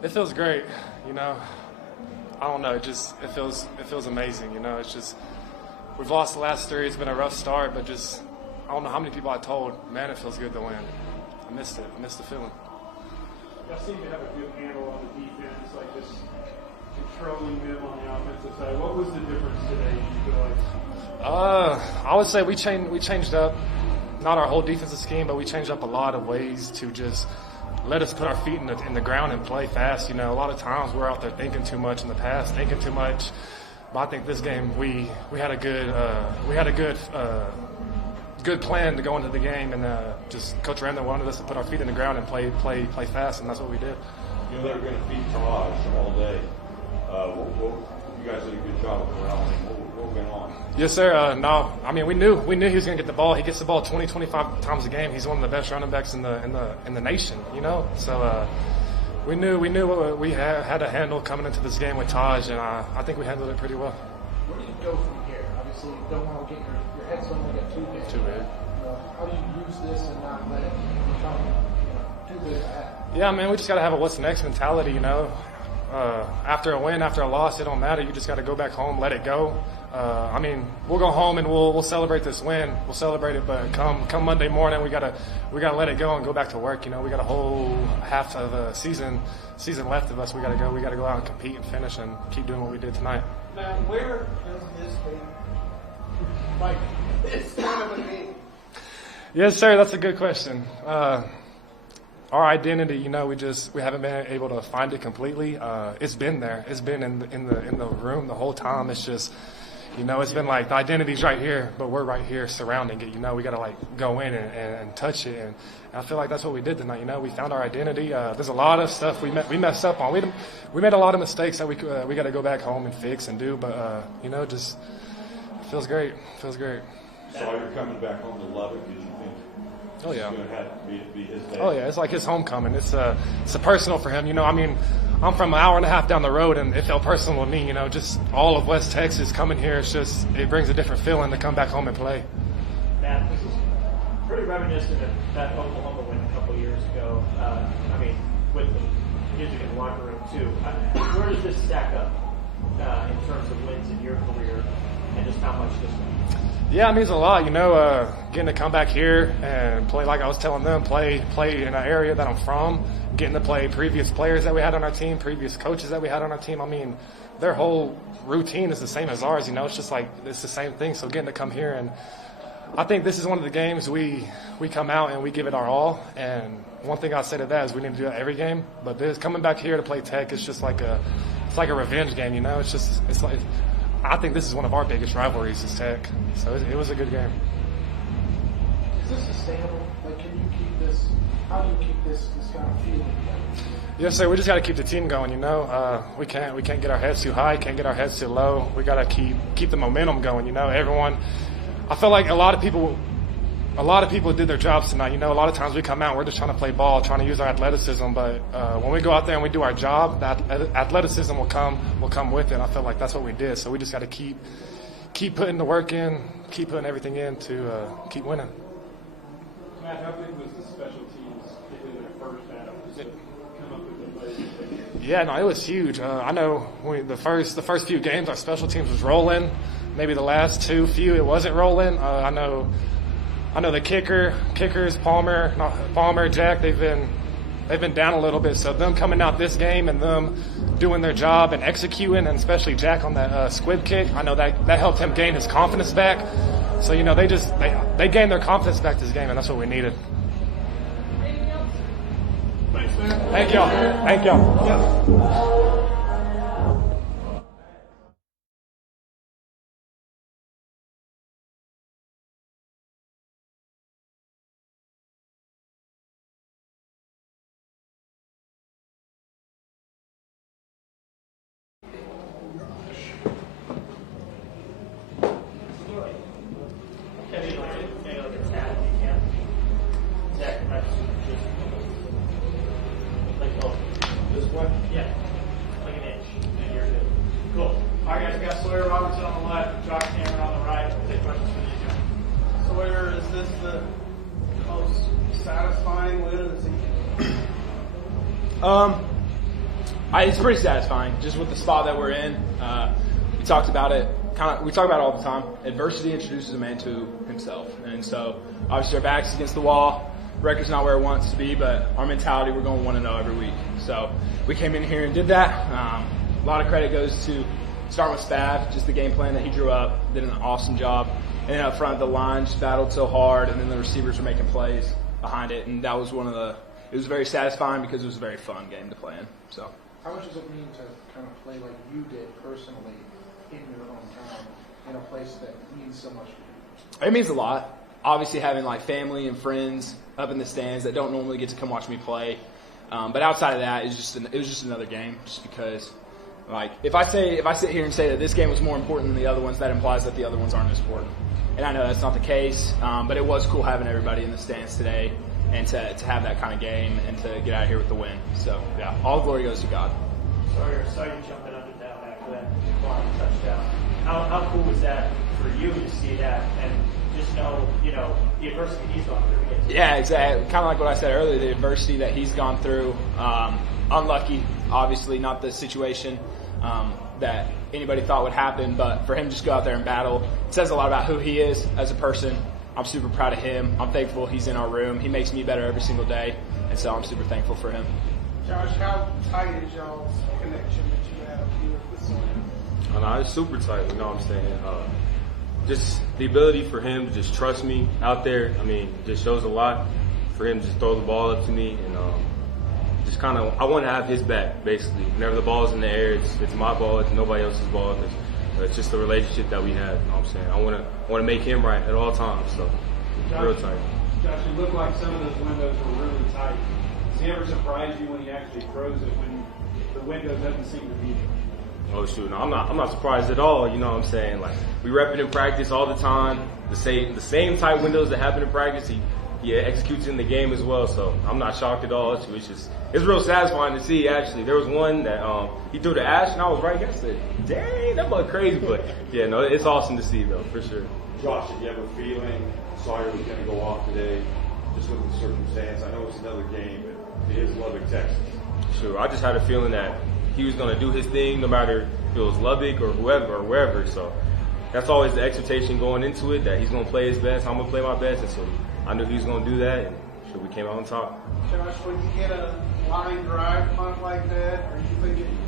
It feels great, you know. I don't know. It feels amazing, you know. It's just we've lost the last three. It's been a rough start, but just I don't know how many people I told, man, it feels good to win. I missed it. I missed the feeling. Y'all seem to have a good handle on the defense, like just controlling them on the offensive side. What was the difference today, you feel like? I would say we changed up, not our whole defensive scheme, but we changed up a lot of ways to just let us put our feet in the ground and play fast. You know, a lot of times we're out there thinking too much in the past, thinking too much. But I think this game we had a good plan to go into the game, and just Coach Aranda wanted us to put our feet in the ground and play fast, and that's what we did. You know they were going to feed Taraj all day. You guys did a good job of corralling him. What went on? Yes, sir. No, I mean we knew he was going to get the ball. He gets the ball 20, 25 times a game. He's one of the best running backs in the nation. You know, so we knew what we had to handle coming into this game with Taj, and I think we handled it pretty well. Where do you go from here? Obviously, you don't want to get your head's don't want to get too big. Too big. How do you use this and not let it become too big ahead? Yeah, man, we just got to have a what's next mentality, you know. After a win, after a loss, it don't matter. You just got to go back home, let it go. I mean, we'll go home and we'll celebrate this win. We'll celebrate it, but come Monday morning, we gotta let it go and go back to work. You know, we got a whole half of the season left of us. We gotta go out and compete and finish and keep doing what we did tonight. Now, where does this game, like this kind of a game? Yes, sir. That's a good question. Our identity, you know, we haven't been able to find it completely. It's been there. It's been in the room the whole time. It's just, you know, it's been like the identity's right here, but we're right here surrounding it. You know, we got to like go in and touch it, and I feel like that's what we did tonight. You know, we found our identity. There's a lot of stuff we messed up on. We made a lot of mistakes that we got to go back home and fix and do. But you know, just it feels great. Feels great. Sawyer coming back home to Lubbock. Did you think? Oh yeah. It's going to have to be his day. Oh yeah, it's like his homecoming. It's personal for him. You know, I mean, I'm from an hour and a half down the road, and it felt personal to me. You know, just all of West Texas coming here. It brings a different feeling to come back home and play. Matt, this is pretty reminiscent of that Oklahoma win a couple years ago. I mean, with the music in the locker room too. Where does this stack up in terms of wins in your career, and just how much this means? Yeah, it means a lot, you know, getting to come back here and play, like I was telling them, play in an area that I'm from, getting to play previous players that we had on our team, previous coaches that we had on our team. I mean, their whole routine is the same as ours, you know, it's just like, it's the same thing. So getting to come here, and I think this is one of the games we come out and we give it our all. And one thing I say to that is we need to do that every game. But this coming back here to play Tech, it's just like a revenge game, you know, it's like, I think this is one of our biggest rivalries is Tech. So it was a good game. Is this sustainable? Like, can you keep this? How do you keep this kind of feeling together? Yes, sir. We just got to keep the team going. You know, we can't get our heads too high, can't get our heads too low. We got to keep the momentum going. You know, everyone. I feel like a lot of people did their jobs tonight. You know, a lot of times we come out, we're just trying to play ball, trying to use our athleticism. But when we go out there and we do our job, that athleticism will come with it. I feel like that's what we did. So we just got to keep putting the work in, keep putting everything in to keep winning. Matt, how big was the special teams, particularly in their first half, just to come up with the play? Yeah, no, it was huge. I know when the first few games, our special teams was rolling. Maybe the last few, it wasn't rolling. I know the kickers, Palmer, Jack, they've been down a little bit. So them coming out this game and them doing their job and executing, and especially Jack on that squib kick, I know that helped him gain his confidence back. So, you know, they gained their confidence back this game, and that's what we needed. Thanks, man. Thank y'all. Thank y'all. Yeah. Yeah, like an inch, and you're good. Cool. All right, guys, we got Sawyer Robertson on the left, Josh Cameron on the right. We'll take questions from these guys. Sawyer, is this the most satisfying win of the season? It's pretty satisfying, just with the spot that we're in. We talked about it. We talk about it all the time. Adversity introduces a man to himself, and so obviously our back's against the wall. Record's not where it wants to be, but our mentality, we're going 1-0 every week. So we came in here and did that. A lot of credit goes to starting with Spav, just the game plan that he drew up, did an awesome job. And then up front, the line just battled so hard, and then the receivers were making plays behind it, and that was it was very satisfying because it was a very fun game to play in. So, how much does it mean to kind of play like you did personally in your hometown, in a place that means so much to you? It means a lot. Obviously, having like family and friends up in the stands that don't normally get to come watch me play. But outside of that, it was just another game. Just because, like, if I sit here and say that this game was more important than the other ones, that implies that the other ones aren't as important. And I know that's not the case. But it was cool having everybody in the stands today and to have that kind of game and to get out of here with the win. So yeah, all glory goes to God. Sawyer, saw you jumping up and down after that flying touchdown. How cool was that for you to see that and just know, the adversity he's gone through? Yeah, exactly. Kind of like what I said earlier, the adversity that he's gone through. Unlucky, obviously, not the situation that anybody thought would happen, but for him to just go out there and battle, it says a lot about who he is as a person. I'm super proud of him. I'm thankful he's in our room. He makes me better every single day, and so I'm super thankful for him. Josh, how tight is y'all's connection that you have here with Sawyer? No, it's super tight, you know what I'm saying? Just the ability for him to just trust me out there, just shows a lot. For him to just throw the ball up to me and just kind of, I want to have his back, basically. Whenever the ball is in the air, it's my ball, it's nobody else's ball. It's just the relationship that we have, you know what I'm saying? I want to make him right at all times, so real tight. Josh, it looked like some of those windows were really tight. Does he ever surprise you when he actually throws it when the window doesn't seem to be there? Oh shoot, no, I'm not surprised at all, you know what I'm saying? Like, we rep it in practice all the time. The same tight windows that happen in practice, he executes in the game as well, so I'm not shocked at all. It's real satisfying to see, actually. There was one that he threw to Ash, and I was right against it. Dang, that looked crazy, but yeah, no, it's awesome to see, though, for sure. Josh, did you have a feeling Sawyer was going to go off today, just with the circumstance? I know it's another game, but it is Lubbock, Texas. Sure, I just had a feeling that he was going to do his thing no matter if it was Lubbock or whoever or wherever. So that's always the expectation going into it, that he's going to play his best, I'm going to play my best. And so I knew he was going to do that, and so we came out on top. Josh, when you get a line drive punt like that, are you thinking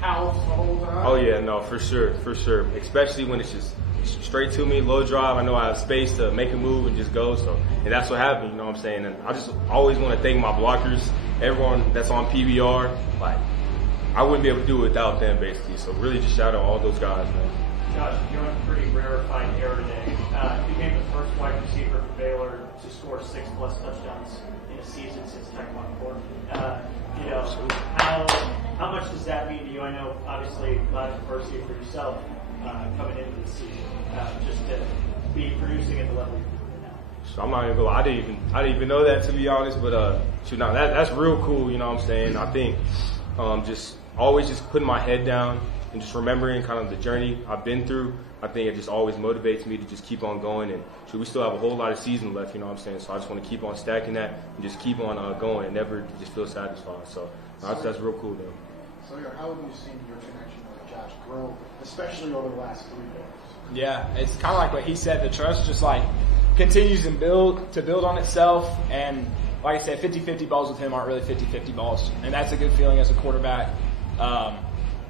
house the whole time? Oh, yeah, no, for sure. Especially when it's just straight to me, low drive. I know I have space to make a move and just go. So, and that's what happened, you know what I'm saying? And I just always want to thank my blockers, everyone that's on PBR. Like, I wouldn't be able to do it without them, basically. So really just shout out all those guys, man. Josh, you're on a pretty rarefied air today. You became the first wide receiver for Baylor to score 6+ touchdowns in a season since Taekwondo Court. How much does that mean to you? I know, obviously, a lot of adversity for yourself coming into the season, just to be producing at the level you're doing now. So I'm not even gonna lie, I didn't even know that, to be honest. But that's real cool. You know what I'm saying? I think just always just putting my head down and just remembering kind of the journey I've been through. I think it just always motivates me to just keep on going. And so we still have a whole lot of season left, you know what I'm saying? So I just want to keep on stacking that and just keep on going and never just feel satisfied. So that's real cool, though. Sawyer, how have you seen your connection with Josh grow, especially over the last 3 days? Yeah, it's kind of like what he said. The trust just like continues to build on itself. And like I said, 50-50 balls with him aren't really 50-50 balls. And that's a good feeling as a quarterback.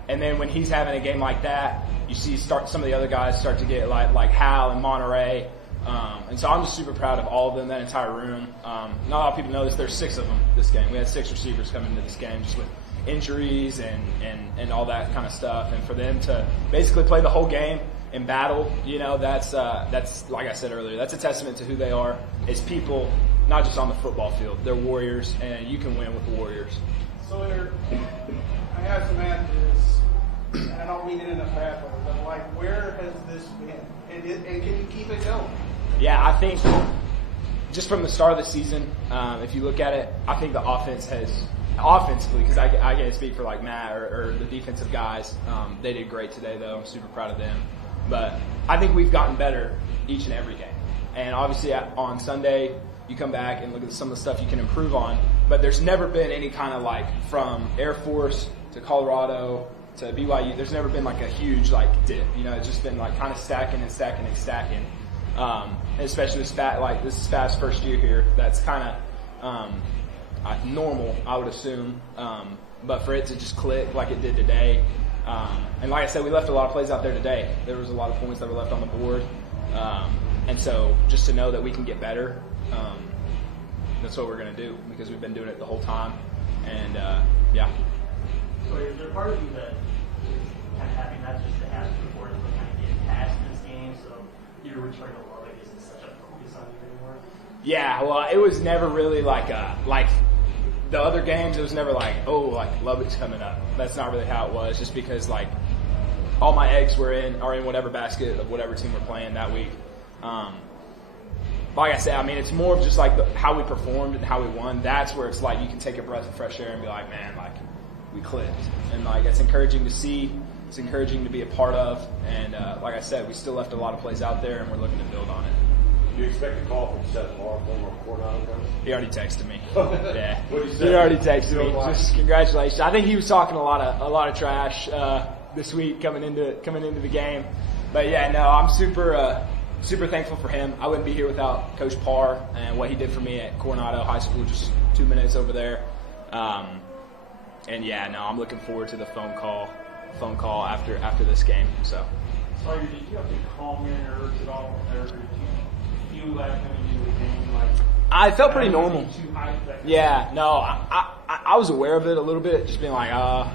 And then when he's having a game like that, you see some of the other guys start to get like Hal and Monterey. And so I'm just super proud of all of them, that entire room. Not a lot of people know this. There's 6 of them this game. We had 6 receivers coming into this game just with injuries and all that kind of stuff. And for them to basically play the whole game in battle, that's like I said earlier, that's a testament to who they are as people, not just on the football field. They're warriors, and you can win with the warriors. Sawyer, I have to ask this, and I don't mean it in a bad way, but where has this been? And can you keep it going? Yeah, I think just from the start of the season, if you look at it, I think the offense has, offensively, because I get to speak for Matt or the defensive guys, they did great today, though. I'm super proud of them. But I think we've gotten better each and every game. And obviously on Sunday, you come back and look at some of the stuff you can improve on. But there's never been any kind of from Air Force to Colorado to BYU, there's never been like a huge like dip. You know, it's just been like kind of stacking and stacking and stacking. And especially this is Fab's first year here. That's kind of normal, I would assume. But for it to just click like it did today, and like I said, we left a lot of plays out there today. There was a lot of points that were left on the board, and so just to know that we can get better, that's what we're going to do because we've been doing it the whole time. And yeah. So is there part of you that is kind of happy not just to have the report, but kind of get past this game, so your return to Lubbock isn't such a focus on you anymore? Yeah, well, it was never really like the other games. It was never like, oh, like Lubbock's coming up. That's not really how it was. Just because like all my eggs are in whatever basket of whatever team we're playing that week. Like I said, I mean, it's more of just like how we performed and how we won. That's where it's like you can take a breath of fresh air and be like, man, like we clicked, and like it's encouraging to see. It's encouraging to be a part of, and like I said, we still left a lot of plays out there, and we're looking to build on it. Do you expect a call from Seth Barr, former Coronado coach? He already texted me. Yeah, What did he say? he already texted me. Just congratulations. I think he was talking a lot of trash this week coming into the game. But yeah, no, I'm super thankful for him. I wouldn't be here without Coach Parr and what he did for me at Coronado High School, just 2 minutes over there. And yeah, no, I'm looking forward to the phone call after this game. So. Sawyer, did you have to calm your nerves at all, or did you feel that coming into the game? Like I felt pretty normal. Too hyped, Yeah, no, I was aware of it a little bit, just being like,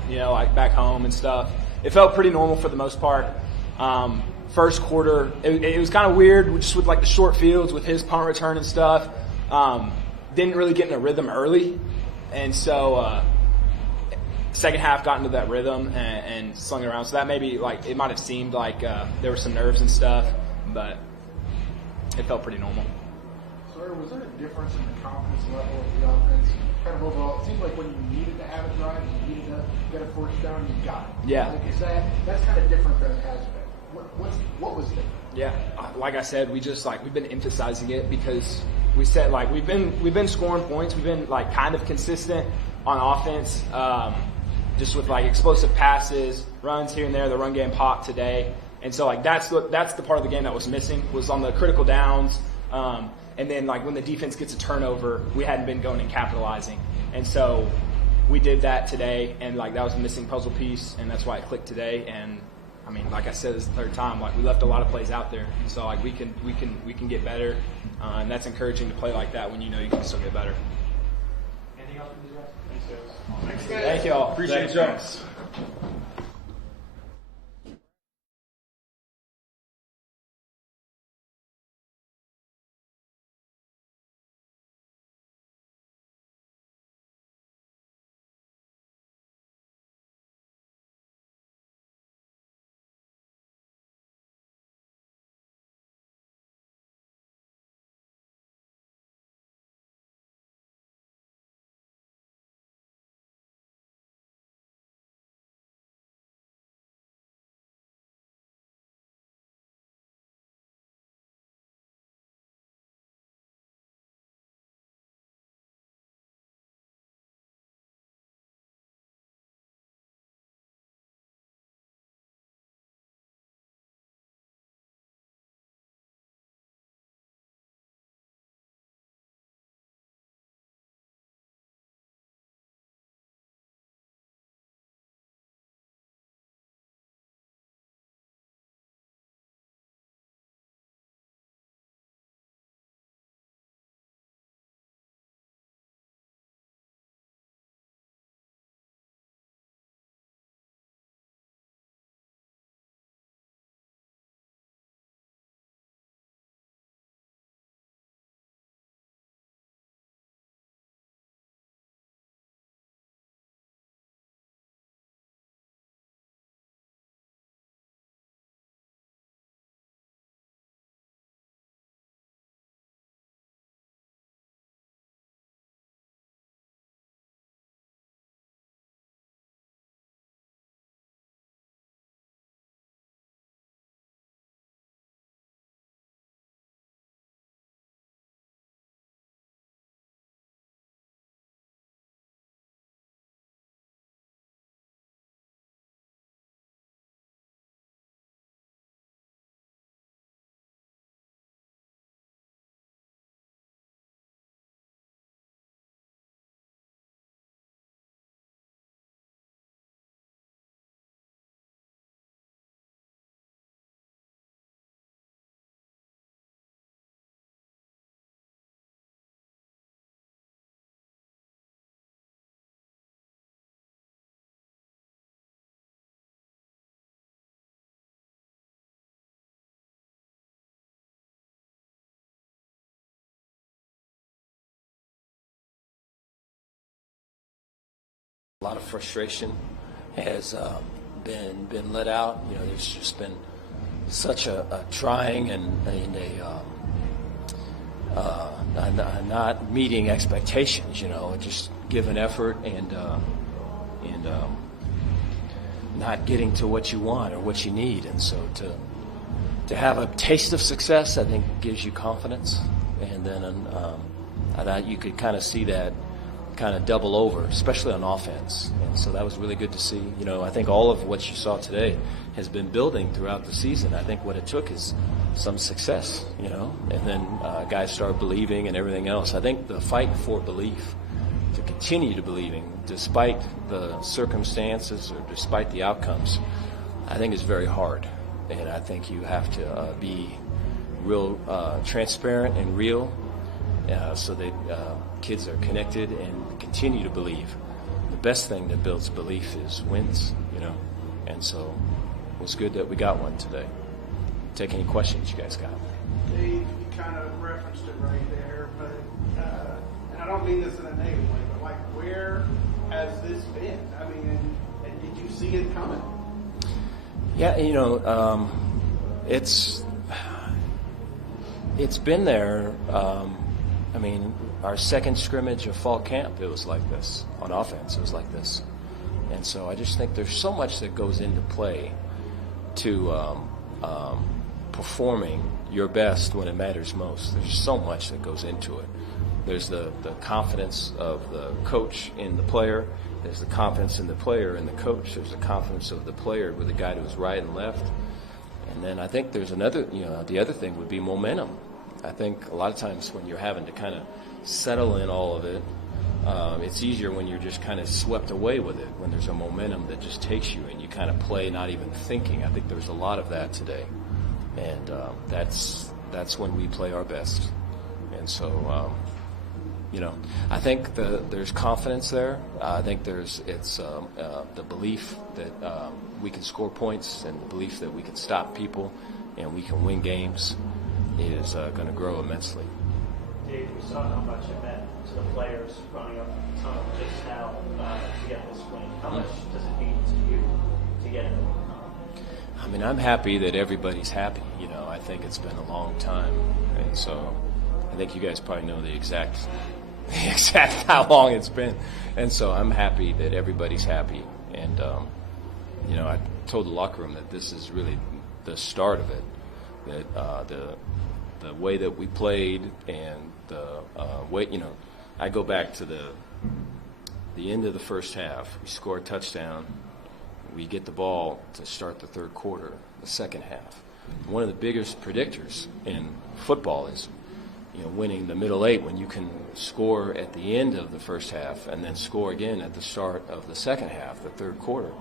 like back home and stuff. It felt pretty normal for the most part. First quarter, it was kind of weird, just with like the short fields with his punt return and stuff. Didn't really get in a rhythm early, and so second half got into that rhythm and slung it around. So that maybe like it might have seemed like there were some nerves and stuff, but it felt pretty normal. Sawyer, was there a difference in the confidence level of the offense? Kind of overall, it seems like when you needed to have a drive, you needed to get a first down, you got it. Yeah. Like, that's kind of different than it has been. What was different? Yeah, like I said, we've been emphasizing it because we said like we've been scoring points, we've been like kind of consistent on offense, just with like explosive passes, runs here and there. The run game popped today, and so like that's the part of the game that was missing, was on the critical downs. And then like when the defense gets a turnover, we hadn't been going and capitalizing. And so we did that today, and like that was the missing puzzle piece, and that's why it clicked today. And I mean, like I said, this is the third time, like we left a lot of plays out there. And so like we can get better. And that's encouraging to play like that when you know you can still get better. Anything else from these guys? Thanks, guys. Thank you all. Appreciate Thanks, you. lot of frustration has been let out. You know, there's just been such a trying and a not meeting expectations. You know, just giving effort and not getting to what you want or what you need. And so to have a taste of success, I think, gives you confidence. And then I thought you could kind of see that kind of double over, especially on offense. And so that was really good to see. You know, I think all of what you saw today has been building throughout the season. I think what it took is some success, you know, and then guys started believing and everything else. I think the fight for belief, to continue to believing despite the circumstances or despite the outcomes, I think is very hard. And I think you have to be real transparent and real so that kids are connected and continue to believe. The best thing that builds belief is wins, you know. And so it was good that we got one today. Take any questions you guys got. Dave, you kind of referenced it right there, but and I don't mean this in a negative way, but like, where has this been? I mean, and did you see it coming? Yeah, you know, it's been there. I mean, our second scrimmage of fall camp, it was like this. On offense, it was like this. And so I just think there's so much that goes into play to performing your best when it matters most. There's so much that goes into it. There's the confidence of the coach in the player. There's the confidence in the player in the coach. There's the confidence of the player with the guy to his right and left. And then I think there's another, you know, the other thing would be momentum. I think a lot of times when you're having to kind of settle in all of it, it's easier when you're just kind of swept away with it, when there's a momentum that just takes you and you kind of play not even thinking. I think there's a lot of that today. And that's when we play our best. And so, you know, I think there's confidence there. I think it's the belief that we can score points and the belief that we can stop people and we can win games is going to grow immensely. Dave, we saw how much it meant to the players running up the tunnel just now to get this win. How much does it mean to you to get it? I mean, I'm happy that everybody's happy. You know, I think it's been a long time, and so I think you guys probably know the exact how long it's been, and so I'm happy that everybody's happy. And you know, I told the locker room that this is really the start of it. That the way that we played and the way, you know, I go back to the end of the first half. We score a touchdown. We get the ball to start the third quarter, the second half. One of the biggest predictors in football is, you know, winning the middle eight when you can score at the end of the first half and then score again at the start of the second half, the third quarter,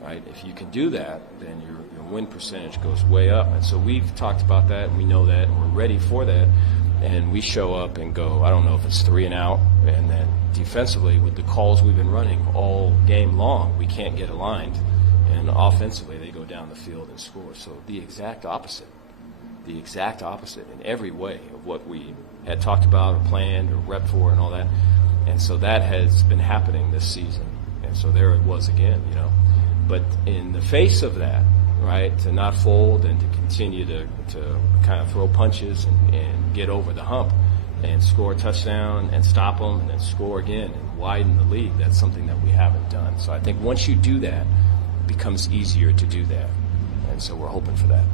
right? If you can do that, then your win percentage goes way up. And so we've talked about that, and we know that, and we're ready for that. And we show up and go, I don't know if it's 3 and out, and then defensively with the calls we've been running all game long, we can't get aligned. And offensively, they go down the field and score. So the exact opposite in every way of what we had talked about or planned or repped for and all that. And so that has been happening this season. And so there it was again, you know. But in the face of that, right, to not fold and to continue to kind of throw punches and get over the hump and score a touchdown and stop them and then score again and widen the lead, that's something that we haven't done. So I think once you do that, it becomes easier to do that. And so we're hoping for that.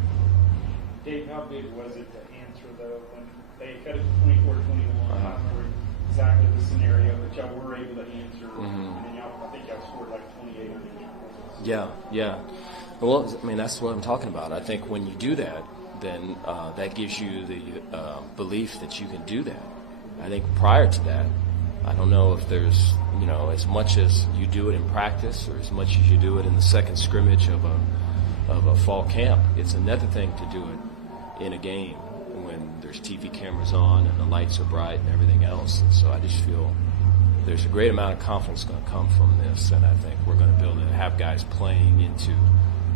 Dave, how big was it to answer, though, when they cut it to 24-21? I don't remember exactly the scenario, but y'all were able to answer. And then I think y'all scored like 28 on each. Yeah. Well, I mean, that's what I'm talking about. I think when you do that, then that gives you the belief that you can do that. I think prior to that, I don't know if there's, you know, as much as you do it in practice or as much as you do it in the second scrimmage of a fall camp. It's another thing to do it in a game when there's TV cameras on and the lights are bright and everything else. And so I just feel there's a great amount of confidence going to come from this, and I think we're going to be able to have guys playing into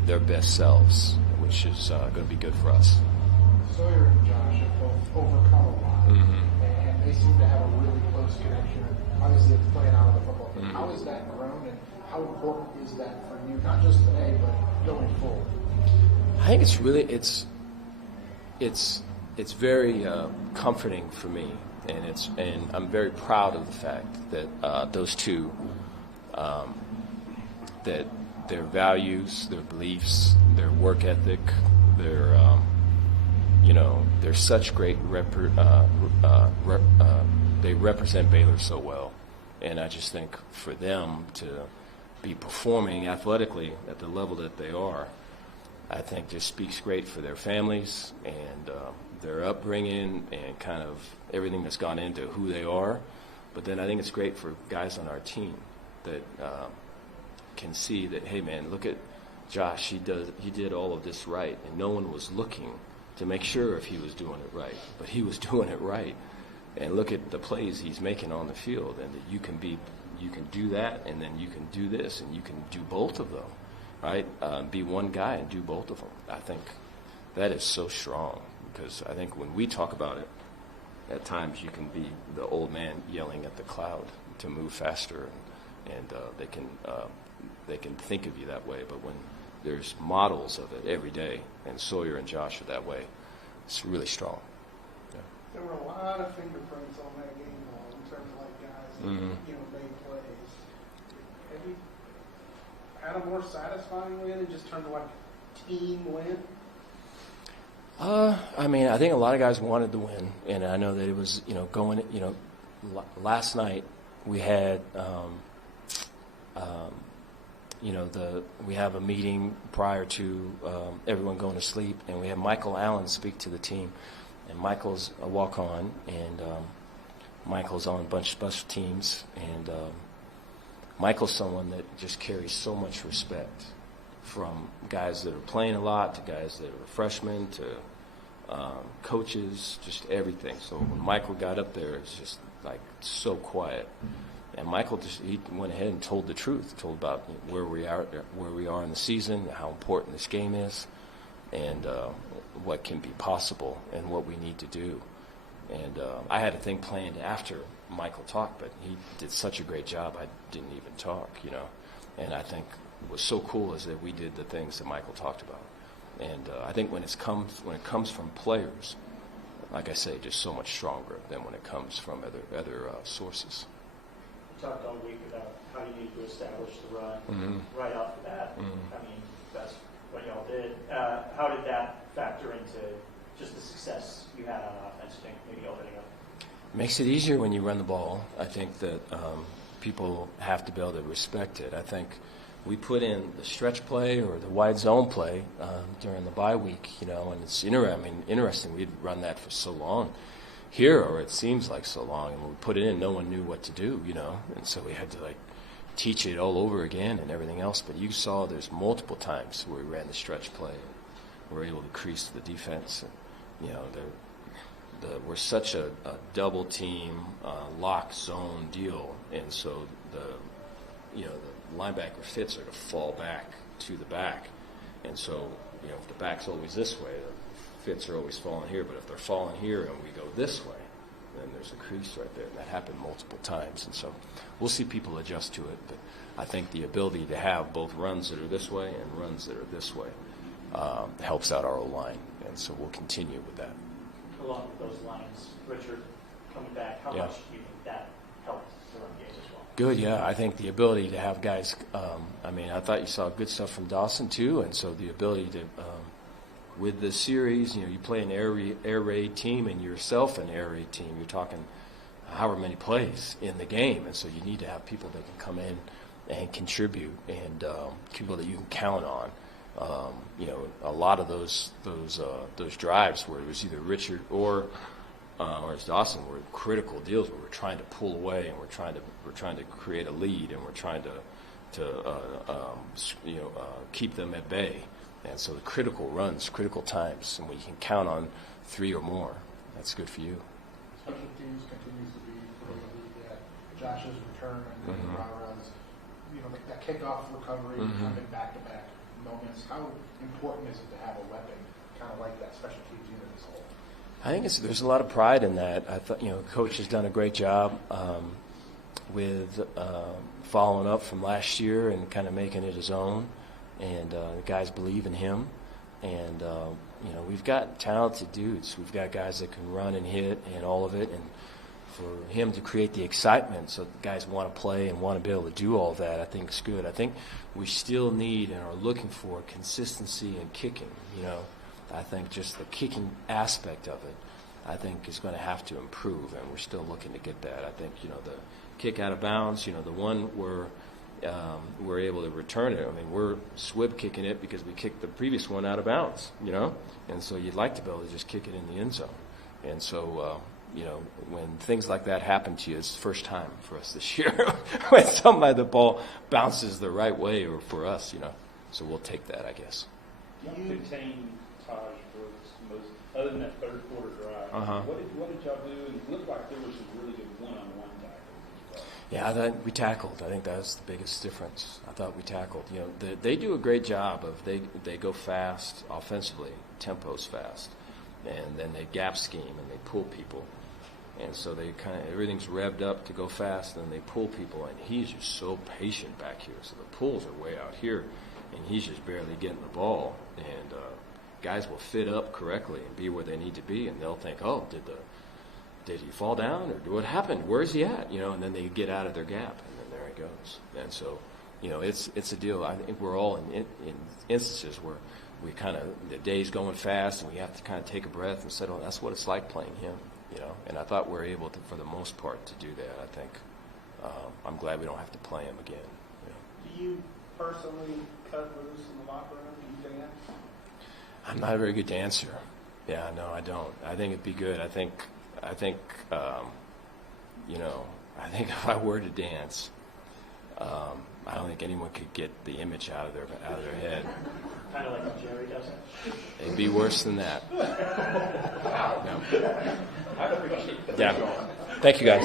their best selves, which is going to be good for us. Sawyer and Josh have both overcome a lot, and they seem to have a really close connection. Obviously, it's playing out on the football How has that grown, and how important is that for you, not just today, but going forward? I think it's really it's very comforting for me, and I'm very proud of the fact that those two that their values, their beliefs, their work ethic, their they're such great they represent Baylor so well, and I just think for them to be performing athletically at the level that they are, I think just speaks great for their families and their upbringing and kind of everything that's gone into who they are. But then I think it's great for guys on our team that can see that, hey man, look at Josh, he did all of this right, and no one was looking to make sure if he was doing it right, but he was doing it right. And look at the plays he's making on the field, and that you can do that, and then you can do this, and you can do both of them, right? Be one guy and do both of them. I think that is so strong, because I think when we talk about it, at times you can be the old man yelling at the cloud to move faster, and they can think of you that way. But when there's models of it every day, and Sawyer and Josh are that way, it's really strong. There were a lot of fingerprints on that game ball in terms of like guys that made plays. Have you had a more satisfying win in just terms of like team win? I mean, I think a lot of guys wanted to win, and I know that it was going. Last night we had we have a meeting prior to everyone going to sleep, and we had Michael Allen speak to the team. And Michael's a walk-on, and Michael's on a bunch of special teams. And Michael's someone that just carries so much respect from guys that are playing a lot to guys that are freshmen to coaches, just everything. So when Michael got up there, it's just like so quiet. And Michael he went ahead and told the truth, told about where we are in the season, how important this game is, and what can be possible and what we need to do. And I had a thing planned after Michael talked, but he did such a great job, I didn't even talk, And I think what's so cool is that we did the things that Michael talked about. And I think when it comes from players, like I say, just so much stronger than when it comes from other sources. You talked all week about how you need to establish the run right off the bat. I mean, that's what y'all did. How did that factor into just the success you had on offense, maybe opening up? Makes it easier when you run the ball. I think that people have to be able to respect it. I think we put in the stretch play or the wide zone play during the bye week, and it's interesting. We'd run that for so long here, or it seems like so long, and when we put it in, no one knew what to do, and so we had to teach it all over again and everything else. But you saw there's multiple times where we ran the stretch play, and we were able to crease the defense, and we're such a double team lock zone deal, and so the linebacker fits are to fall back to the back, and so if the back's always this way, the fits are always falling here. But if they're falling here and we go this way, then there's a crease right there, and that happened multiple times. And so we'll see people adjust to it, but I think the ability to have both runs that are this way and runs that are this way helps out our O-line, and so we'll continue with that. Along with those lines, Richard coming back, how much do you think that helped the run game as well? Good, yeah. I think the ability to have guys, I thought you saw good stuff from Dawson too, and so the ability to, with the series, you play an air raid team and yourself an air raid team. You're talking however many plays in the game, and so you need to have people that can come in and contribute, and people that you can count on. A lot of those drives where it was either Richard or as Dawson were critical deals where we're trying to pull away and we're trying to create a lead, and we're trying to keep them at bay. And so the critical runs, critical times, and when you can count on 3 or more, that's good for you. Special teams continues to be for the league at Josh's return and Arara's, that kickoff recovery, kind of back-to-back moments. How important is it to have a weapon kind of like that special teams unit as a whole? I think there's a lot of pride in that. I thought, Coach has done a great job. following up from last year and kind of making it his own. And the guys believe in him. And, we've got talented dudes. We've got guys that can run and hit and all of it. And for him to create the excitement so the guys want to play and want to be able to do all that, I think is good. I think we still need and are looking for consistency in kicking, I think just the kicking aspect of it, I think is going to have to improve, and we're still looking to get that. I think, the kick out of bounds, the one where we're able to return it. I mean, we're swib kicking it because we kicked the previous one out of bounds, and so you'd like to be able to just kick it in the end zone. And so, when things like that happen to you, it's the first time for us this year when the ball bounces the right way or for us, so we'll take that, I guess. Y'all contained Taj Brooks most, other than that third quarter drive. What did y'all do? And it looked like there were some really good one-on-one tackles as well. Yeah, I thought we tackled. I think that was the biggest difference. I thought we tackled. They do a great job of they go fast offensively, tempo's fast, and then they gap scheme and they pull people. And so they everything's revved up to go fast, and they pull people, and he's just so patient back here. So the pulls are way out here, and he's just barely getting the ball. And guys will fit up correctly and be where they need to be, and they'll think, oh, did he fall down, or what happened? Where is he at? And then they get out of their gap, and then there he goes. And so, it's a deal. I think we're all in instances where we the day's going fast, and we have to kind of take a breath and say, oh, that's what it's like playing him. And I thought we're able to, for the most part, to do that. I think I'm glad we don't have to play him again. Do you personally cut loose in the locker room? Do you dance? I'm not a very good dancer. Yeah, no, I don't. I think it'd be good. I think if I were to dance, I don't think anyone could get the image out of their head. Kind of like Jerry does it. It'd be worse than that. No. Yeah. Thank you, guys.